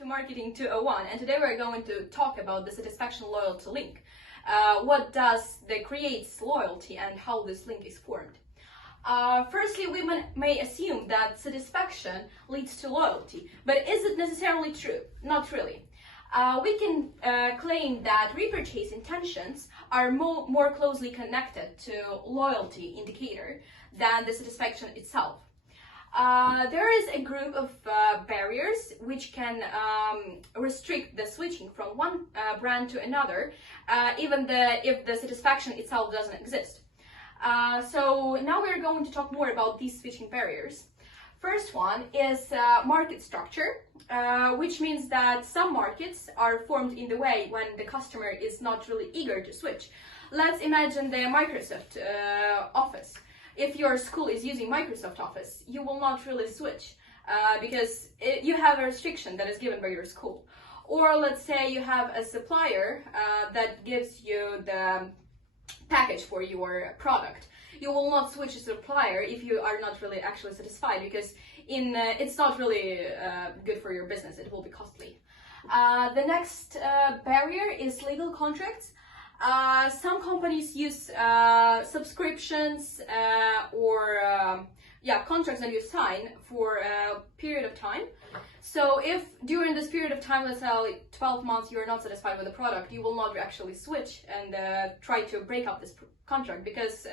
To Marketing 201, and today we're going to talk about the satisfaction loyalty link. What does that creates loyalty and how this link is formed? Firstly, we may assume that satisfaction leads to loyalty, but is it necessarily true? Not really. We can claim that repurchase intentions are more closely connected to loyalty indicator than the satisfaction itself. There is a group of barriers which can restrict the switching from one brand to another, even if the satisfaction itself doesn't exist. So now we're going to talk more about these switching barriers. First one is market structure, which means that some markets are formed in the way when the customer is not really eager to switch. Let's imagine the Microsoft Office. If your school is using Microsoft Office, you will not really switch because you have a restriction that is given by your school. Or let's say you have a supplier that gives you the package for your product. You will not switch a supplier if you are not really actually satisfied because it's not really good for your business. It will be costly. The next barrier is legal contracts. Some companies use subscriptions or contracts that you sign for a period of time. So if during this period of time, let's say 12 months, you're not satisfied with the product, you will not actually switch and try to break up this contract because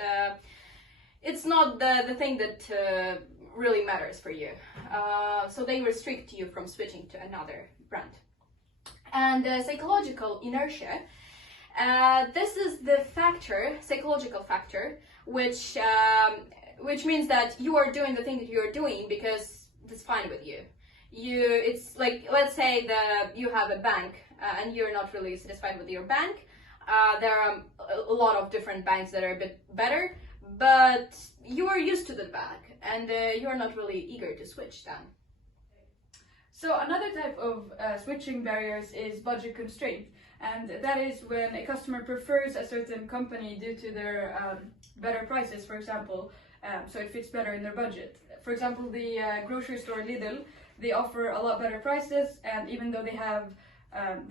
it's not the thing that really matters for you. So they restrict you from switching to another brand. And psychological inertia. This is the psychological factor, which means that you are doing the thing that you're doing because it's fine with you. It's like, let's say that you have a bank and you're not really satisfied with your bank. There are a lot of different banks that are a bit better, but you are used to the bank and you're not really eager to switch then. So another type of switching barriers is budget constraint. And that is when a customer prefers a certain company due to their better prices, for example, so it fits better in their budget. For example, the grocery store Lidl, they offer a lot better prices, and even though they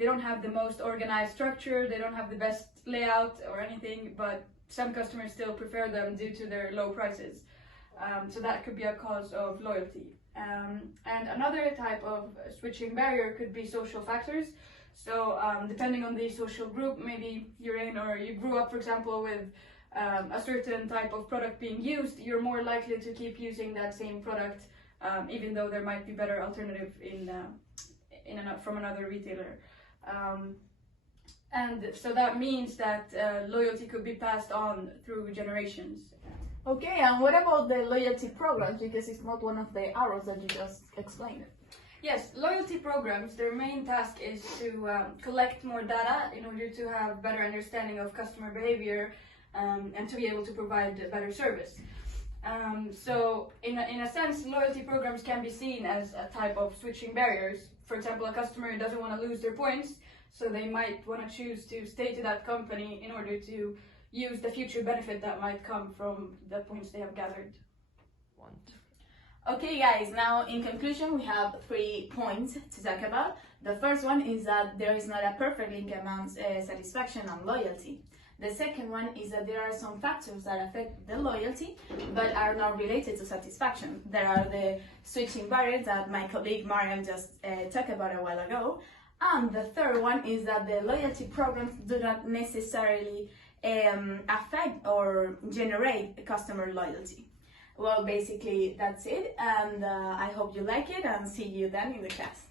don't have the most organized structure, they don't have the best layout or anything, but some customers still prefer them due to their low prices. So that could be a cause of loyalty. And another type of switching barrier could be social factors. So depending on the social group maybe you're in, or you grew up, for example, with a certain type of product being used, you're more likely to keep using that same product even though there might be better alternative from another retailer. And so that means that loyalty could be passed on through generations. Okay, and what about the loyalty programs, because it's not one of the arrows that you just explained? Yes, loyalty programs, their main task is to collect more data in order to have better understanding of customer behavior and to be able to provide better service. So in a sense, loyalty programs can be seen as a type of switching barriers. For example, a customer doesn't want to lose their points, so they might want to choose to stay to that company in order to use the future benefit that might come from the points they have gathered. Okay guys, now in conclusion we have 3 points to talk about. The first one is that there is not a perfect link amongst satisfaction and loyalty. The second one is that there are some factors that affect the loyalty but are not related to satisfaction. There are the switching barriers that my colleague Mariam just talked about a while ago. And the third one is that the loyalty programs do not necessarily affect or generate customer loyalty. Well, basically that's it, and I hope you like it, and see you then in the class.